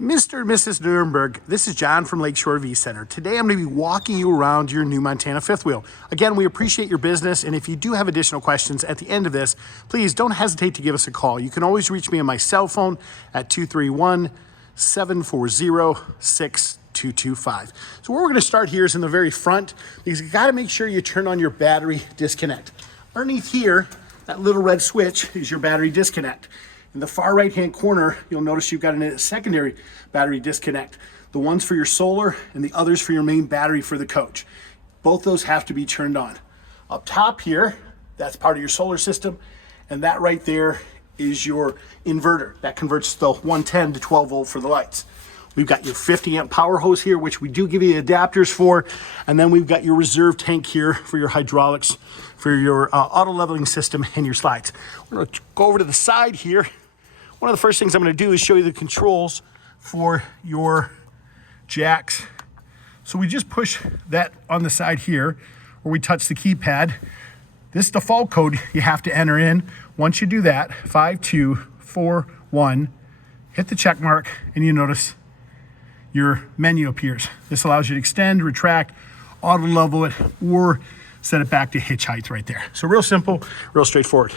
Mr. and Mrs. Nurnberg, this is John from Lakeshore V Center. Today I'm going to be walking you around your new Montana fifth wheel. Again, we appreciate your business, and if you do have additional questions at the end of this, please don't hesitate to give us a call. You can always reach me on my cell phone at 231-740-6225. So where we're going to start here is in the very front, because you got to make sure you turn on your battery disconnect. Underneath here, that little red switch is your battery disconnect. In the far right-hand corner, you'll notice you've got a secondary battery disconnect. The one's for your solar and the other's for your main battery for the coach. Both those have to be turned on. Up top here, that's part of your solar system, and that right there is your inverter. That converts the 110 to 12 volt for the lights. We've got your 50 amp power hose here, which we do give you adapters for, and then we've got your reserve tank here for your hydraulics, for your auto leveling system and your slides. We're gonna go over to the side here. One of the first things I'm going to do is show you the controls for your jacks. So we just push that on the side here where we touch the keypad. This default code you have to enter in. Once you do that, 5241, hit the check mark, and you notice your menu appears. This allows you to extend, retract, auto level it, or set it back to hitch height right there. So real simple, real straightforward.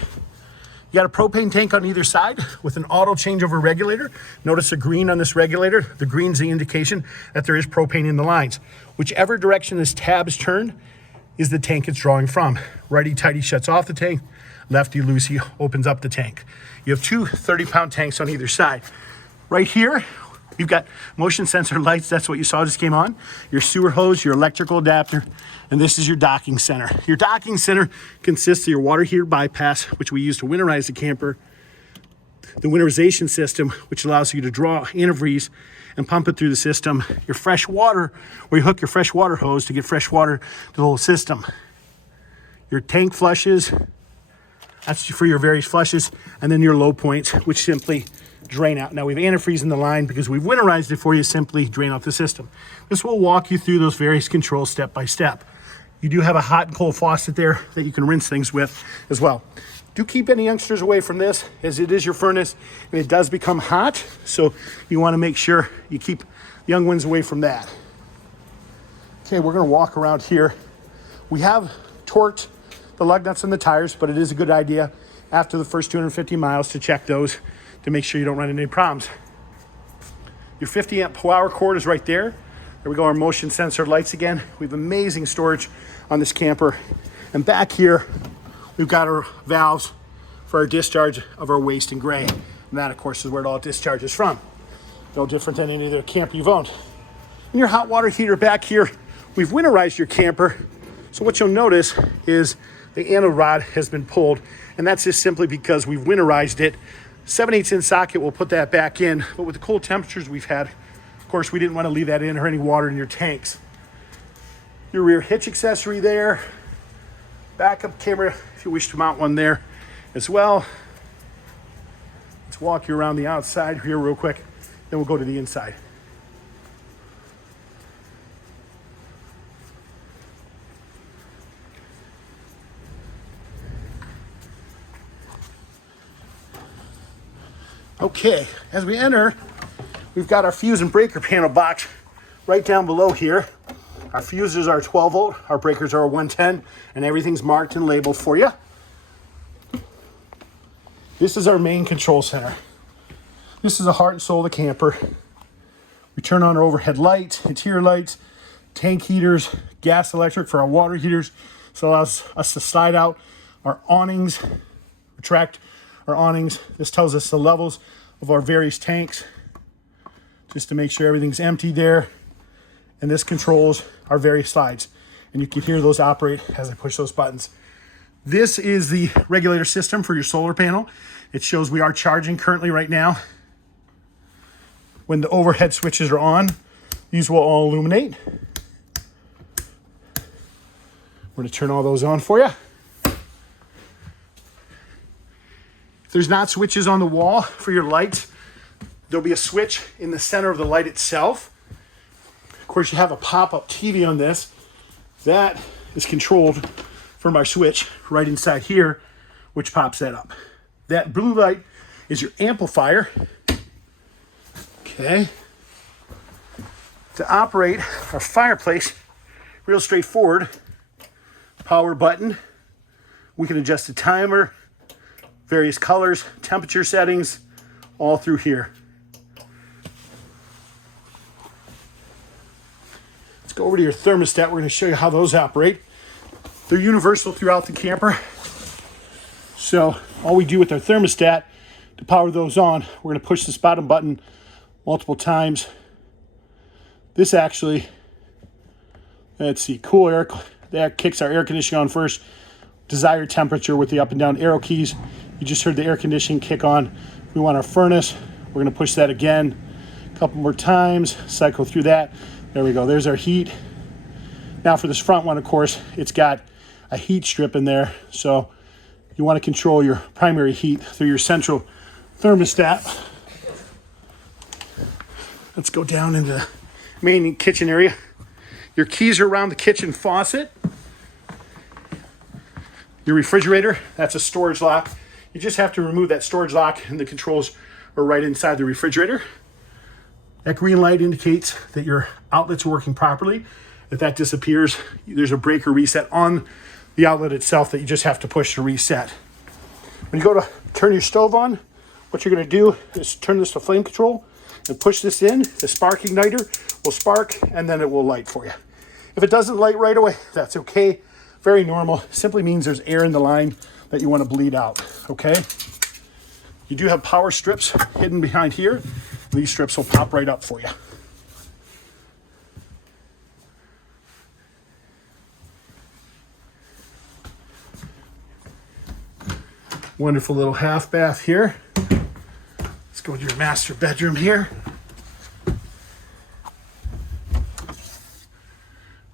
You got a propane tank on either side with an auto changeover regulator. Notice the green on this regulator. The green's the indication that there is propane in the lines. Whichever direction this tab is turned is the tank it's drawing from. Righty-tighty shuts off the tank. Lefty-loosey opens up the tank. You have two 30-pound tanks on either side. Right here, you've got motion sensor lights. That's what you saw just came on. Your sewer hose, your electrical adapter, and this is your docking center. Your docking center consists of your water heater bypass, which we use to winterize the camper, the winterization system, which allows you to draw antifreeze and pump it through the system, your fresh water, where you hook your fresh water hose to get fresh water to the whole system. Your tank flushes, that's for your various flushes, and then your low points, which simply drain out. Now we've antifreeze in the line because we've winterized it for you, simply drain off the system. This will walk you through those various controls step by step. You do have a hot and cold faucet there that you can rinse things with as well. Do keep any youngsters away from this, as it is your furnace and it does become hot. So you want to make sure you keep young ones away from that. Okay, we're going to walk around here. We have torqued the lug nuts and the tires, but it is a good idea after the first 250 miles to check those to make sure you don't run into any problems. Your 50 amp power cord is right there. There we go, our motion sensor lights again. We have amazing storage on this camper. And back here, we've got our valves for our discharge of our waste in gray. And that, of course, is where it all discharges from. No different than any other camper you've owned. And your hot water heater back here, we've winterized your camper. So what you'll notice is the anode rod has been pulled, and that's just simply because we've winterized it. 7/8 inch socket, we'll put that back in, but with the cold temperatures we've had, of course, we didn't want to leave that in or any water in your tanks. Your rear hitch accessory there, backup camera if you wish to mount one there as well. Let's walk you around the outside here real quick, then we'll go to the inside. Okay, as we enter, we've got our fuse and breaker panel box right down below here. Our fuses are 12 volt, our breakers are 110, and everything's marked and labeled for you. This is our main control center. This is the heart and soul of the camper. We turn on our overhead lights, interior lights, tank heaters, gas electric for our water heaters. So it allows us to slide out our awnings, retract our awnings. This tells us the levels of our various tanks, just to make sure everything's empty there. And this controls our various slides. And you can hear those operate as I push those buttons. This is the regulator system for your solar panel. It shows we are charging currently right now. When the overhead switches are on, these will all illuminate. We're going to turn all those on for you. If there's not switches on the wall for your lights, there'll be a switch in the center of the light itself. Of course, you have a pop-up TV on this. That is controlled from our switch right inside here, which pops that up. That blue light is your amplifier. Okay, To operate our fireplace, real straightforward. Power button. We can adjust the timer, various colors, temperature settings, all through here. Let's go over to your thermostat. We're going to show you how those operate. They're universal throughout the camper. So all we do with our thermostat to power those on, we're going to push this bottom button multiple times. This actually, let's see, cool air, that kicks our air conditioning on first. Desired temperature with the up and down arrow keys. You just heard the air conditioning kick on. We want our furnace. We're going to push that again a couple more times, cycle through that. There we go. There's our heat. Now for this front one, of course, it's got a heat strip in there. So you want to control your primary heat through your central thermostat. Let's go down into the main kitchen area. Your keys are around the kitchen faucet. Your refrigerator, that's a storage lock. You just have to remove that storage lock and the controls are right inside the refrigerator. That green light indicates that your outlets are working properly. If that disappears, there's a breaker reset on the outlet itself that you just have to push to reset. When you go to turn your stove on, what you're going to do is turn this to flame control and push this in. The spark igniter will spark and then it will light for you. If it doesn't light right away, that's okay. Very normal. Simply means there's air in the line that you want to bleed out, okay? You do have power strips hidden behind here. These strips will pop right up for you. Wonderful little half bath here. Let's go to your master bedroom here.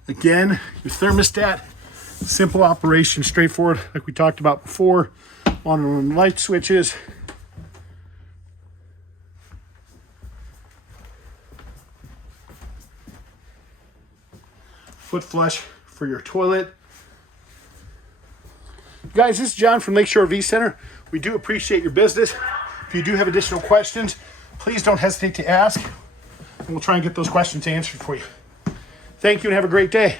Again, your thermostat, simple operation, straightforward, like we talked about before. On and on light switches. Foot flush for your toilet. Guys, this is John from Lakeshore V Center. We do appreciate your business. If you do have additional questions, please don't hesitate to ask, and we'll try and get those questions answered for you. Thank you and have a great day.